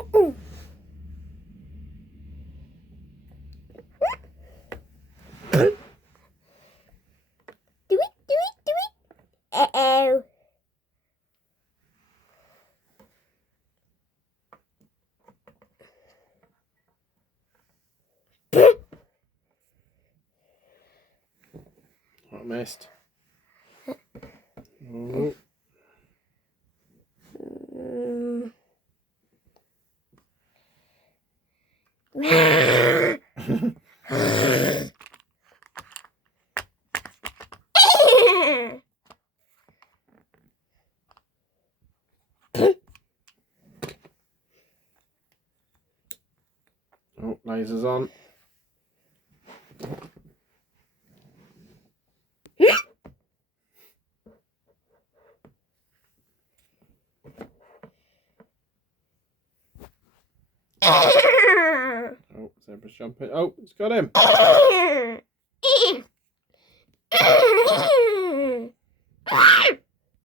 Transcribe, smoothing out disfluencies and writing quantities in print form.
Uh-oh. I missed. Oh. Oh, lasers on. Oh, zebra's jumping. Oh, it's got him.